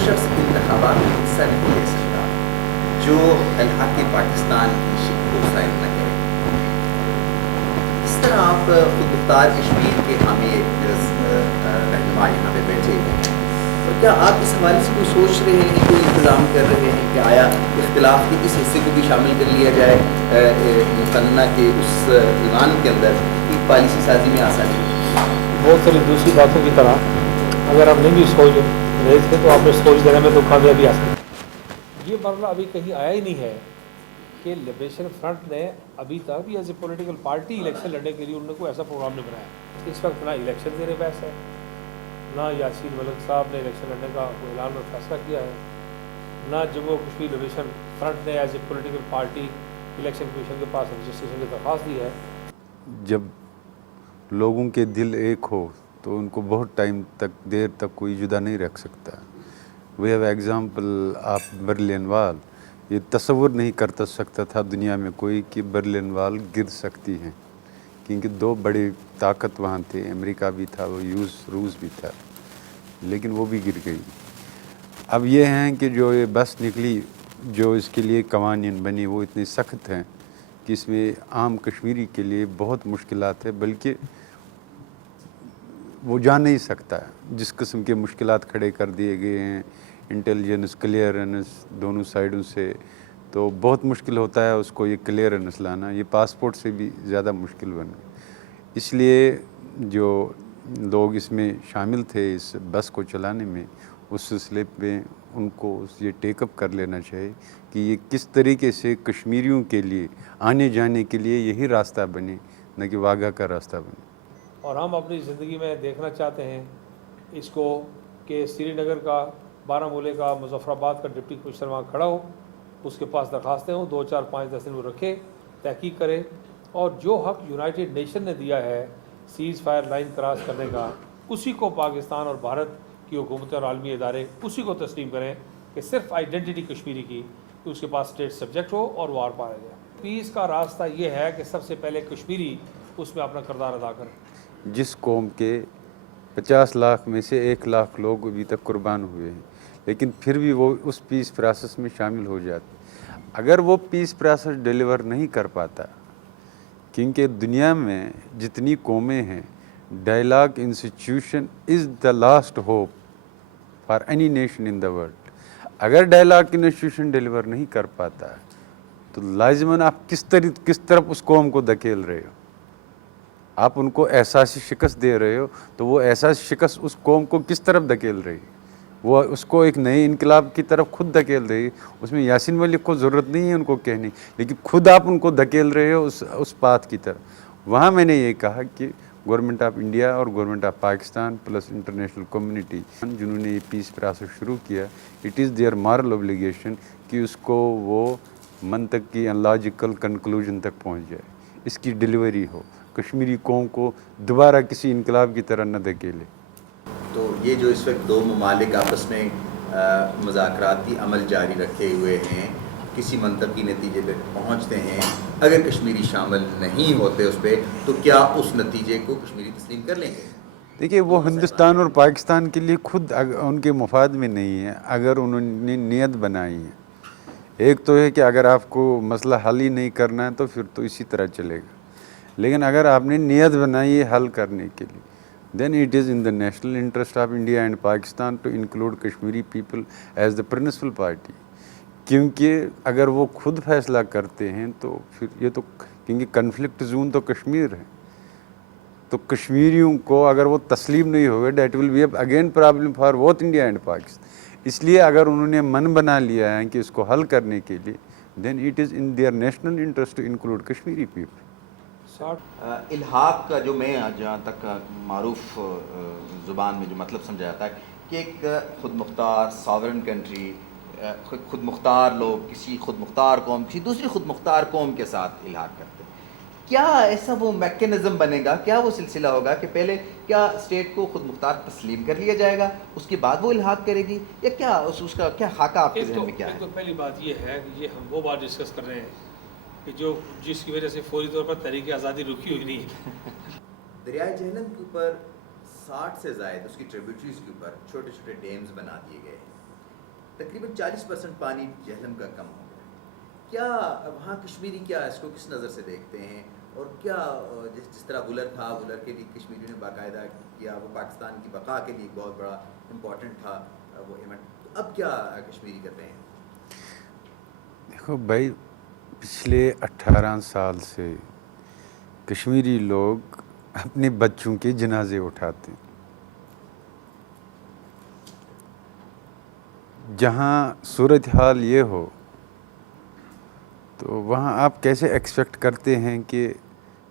شخص انتخابات میں حصہ نہیں لے سکتا جو الحاق پاکستان کی شک کو سائن نہ کرے. اس طرح آپ خود مختار کشمیر کے حامی رہنما یہاں پہ بیٹھے ہوئے ہیں, تو کیا آپ اس حوالے سے کوئی سوچ رہے ہیں, کوئی انتظام کر رہے ہیں کہ آیا اختلاف کے اس حصے کو بھی شامل کر لیا جائے مقننہ کے اس ایوان کے اندر کہ پالیسی سازی میں آسانی؟ بہت ساری دوسری باتوں کی طرح اگر ہم نہیں بھی سوچ رہے تھے تو آپ نے سوچ دینے میں تو کامیابی آ سکتی. یہ مرحلہ ابھی کہیں آیا ہی نہیں ہے کہ لبریشن فرنٹ نے ابھی تک بھی as a political party election لڑنے کے لیے انہوں نے کوئی ایسا پروگرام نہیں بنایا. اس وقت نہ الیکشن زیر بحث ہے, نہ یاسین ملک صاحب نے الیکشن لڑنے کا کوئی اعلان اور فیصلہ کیا ہے, نہ جموں کشمیر لبریشن فرنٹ نے as a political party election commission کے پاس رجسٹریشن کی درخواست دی ہے. جب لوگوں کے دل ایک ہو تو ان کو بہت ٹائم تک دیر تک کوئی جدا نہیں رکھ سکتا. We have example of Berlin wall. یہ تصور نہیں کر سکتا تھا دنیا میں کوئی کہ برلن وال گر سکتی ہیں, کیونکہ دو بڑی طاقت وہاں تھے, امریکہ بھی تھا, وہ روس بھی تھا, لیکن وہ بھی گر گئی. اب یہ ہیں کہ جو یہ بس نکلی, جو اس کے لیے قوانین بنی وہ اتنے سخت ہیں کہ اس میں عام کشمیری کے لیے بہت مشکلات ہے, بلکہ وہ جان نہیں سکتا جس قسم کے مشکلات کھڑے کر دیے گئے ہیں, انٹیلیجنس کلیئرنس دونوں سائڈوں سے, تو بہت مشکل ہوتا ہے اس کو یہ کلیئرنس لانا. یہ پاسپورٹ سے بھی زیادہ مشکل بن گیا. اس لیے جو لوگ اس میں شامل تھے اس بس کو چلانے میں, اس سلسلے پہ ان کو یہ ٹیک اپ کر لینا چاہیے کہ یہ کس طریقے سے کشمیریوں کے لیے آنے جانے کے لیے یہی راستہ بنے, نہ کہ واگا کا راستہ بنے. اور ہم اپنی زندگی میں دیکھنا چاہتے ہیں اس کو کہ سری نگر کا, بارہمولہ کا, مظفر آباد کا ڈپٹی کمشنر وہاں کھڑا ہو, اس کے پاس درخواستیں ہوں, 2 4 5 10 دن وہ رکھے, تحقیق کرے, اور جو حق یونائٹڈ نیشن نے دیا ہے سیز فائر لائن کراس کرنے کا, اسی کو پاکستان اور بھارت کی حکومت اور عالمی ادارے اسی کو تسلیم کریں کہ صرف آئیڈینٹی کشمیری کی, کہ اس کے پاس اسٹیٹ سبجیکٹ ہو اور وہ آر پار آ جائے. پیس کا راستہ یہ ہے کہ سب سے پہلے کشمیری اس میں اپنا کردار ادا کریں. جس قوم کے 50 لاکھ میں سے 1 لاکھ لوگ ابھی تک قربان ہوئے ہیں, لیکن پھر بھی وہ اس پیس پروسیس میں شامل ہو جاتے. اگر وہ پیس پروسیس ڈیلیور نہیں کر پاتا, کیونکہ دنیا میں جتنی قومیں ہیں, dialogue institution is the last hope for any nation in the world. اگر ڈائلاگ انسٹیٹیوشن ڈیلیور نہیں کر پاتا تو لازماً آپ کس طرف اس قوم کو دھکیل رہے ہو. آپ ان کو احساسی شکست دے رہے ہو, تو وہ احساسی شکست اس قوم کو کس طرف دھکیل رہی, وہ اس کو ایک نئے انقلاب کی طرف خود دھکیل رہی. اس میں یاسین ملک کو ضرورت نہیں ہے ان کو کہنے, لیکن خود آپ ان کو دھکیل رہے ہو اس پاتھ کی طرف. وہاں میں نے یہ کہا کہ گورنمنٹ آف انڈیا اور government of Pakistan plus international community جنہوں نے یہ پیس پروسیس شروع کیا, it is there moral obligation کہ اس کو وہ منطقی اینڈ لاجیکل کنکلوژن تک پہنچ جائے, اس کی ڈیلیوری ہو, کشمیری قوم کو دوبارہ کسی انقلاب کی طرح نہ دھکیلے. تو یہ جو اس وقت 2 ممالک آپس میں مذاکراتی عمل جاری رکھے ہوئے ہیں, کسی منطقی نتیجے پہ پہنچتے ہیں, اگر کشمیری شامل نہیں ہوتے اس پہ, تو کیا اس نتیجے کو کشمیری تسلیم کر لیں گے؟ دیکھیے, وہ ہندوستان اور پاکستان کے لیے خود ان کے مفاد میں نہیں ہے اگر انہوں نے نیت بنائی ہے. ایک تو ہے کہ اگر آپ کو مسئلہ حل ہی نہیں کرنا ہے تو پھر تو اسی طرح چلے گا, لیکن اگر آپ نے نیت بنائی ہے حل کرنے کے لیے, then it is in the national interest of India and Pakistan to include Kashmiri people as the principal party. کیونکہ اگر وہ خود فیصلہ کرتے ہیں تو پھر یہ تو, کیونکہ کنفلکٹ زون تو کشمیر ہے, تو کشمیریوں کو اگر وہ تسلیم نہیں ہوئے, that will be again problem for both India and Pakistan. اس لیے اگر انہوں نے من بنا لیا ہے کہ اس کو حل کرنے کے لیے, then it is in their national interest to include Kashmiri people. الحاق کا جو میں جہاں تک معروف زبان میں جو مطلب سمجھا جاتا ہے کہ ایک خود مختار ساورن کنٹری, خود مختار لوگ کسی خود مختار قوم کسی دوسری خود مختار قوم کے ساتھ الحاق کرتے ہیں. کیا ایسا وہ میکینزم بنے گا, کیا وہ سلسلہ ہوگا کہ پہلے کیا اسٹیٹ کو خود مختار تسلیم کر لیا جائے گا, اس کے بعد وہ الحاق کرے گی, یا کیا اس کا کیا خاکہ آپ کے ذہن میں کیا ہے؟ تو پہلی بات یہ ہے کہ یہ ہم وہ بات ڈسکس کر رہے ہیں کہ جس کی وجہ سے فوری طور پر تحریک آزادی رکی ہوئی نہیں ہے. دریائے جہلم کے اوپر 60 سے زائد اس کی ٹریبیوٹریز کے اوپر چھوٹے چھوٹے ڈیمز بنا دیے گئے ہیں. تقریباً 40% پانی جہلم کا کم ہو گیا. کیا وہاں کشمیری کیا اس کو کس نظر سے دیکھتے ہیں؟ اور کیا جس طرح وولر تھا، وولر کے لیے کشمیریوں نے باقاعدہ کیا، وہ پاکستان کی بقا کے لیے بہت بڑا امپورٹنٹ تھا وہ ایونٹ. اب کیا کشمیری کرتے ہیں؟ دیکھو بھائی، پچھلے 18 سال سے کشمیری لوگ اپنے بچوں کے جنازے اٹھاتے ہیں. جہاں صورتحال یہ ہو تو وہاں آپ کیسے ایکسپیکٹ کرتے ہیں کہ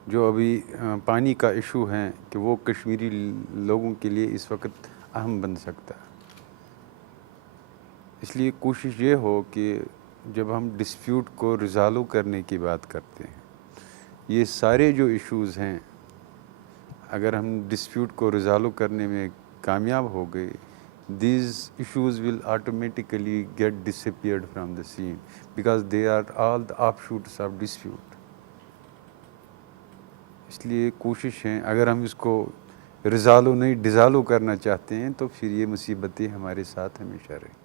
جو ابھی پانی کا ایشو ہے کہ وہ کشمیری لوگوں کے لیے اس وقت اہم بن سکتا ہے. اس لیے کوشش یہ ہو کہ جب ہم ڈسپیوٹ کو ریزالو کرنے کی بات کرتے ہیں، یہ سارے جو ایشوز ہیں، اگر ہم ڈسپیوٹ کو ریزالو کرنے میں کامیاب ہو گئے، these issues will automatically get disappeared from the scene because they are all the offshoots of dispute. اس لیے کوشش ہے، اگر ہم اس کو ریزالو نہیں ڈیزالو کرنا چاہتے ہیں تو پھر یہ مصیبتیں ہمارے ساتھ ہمیشہ رہیں.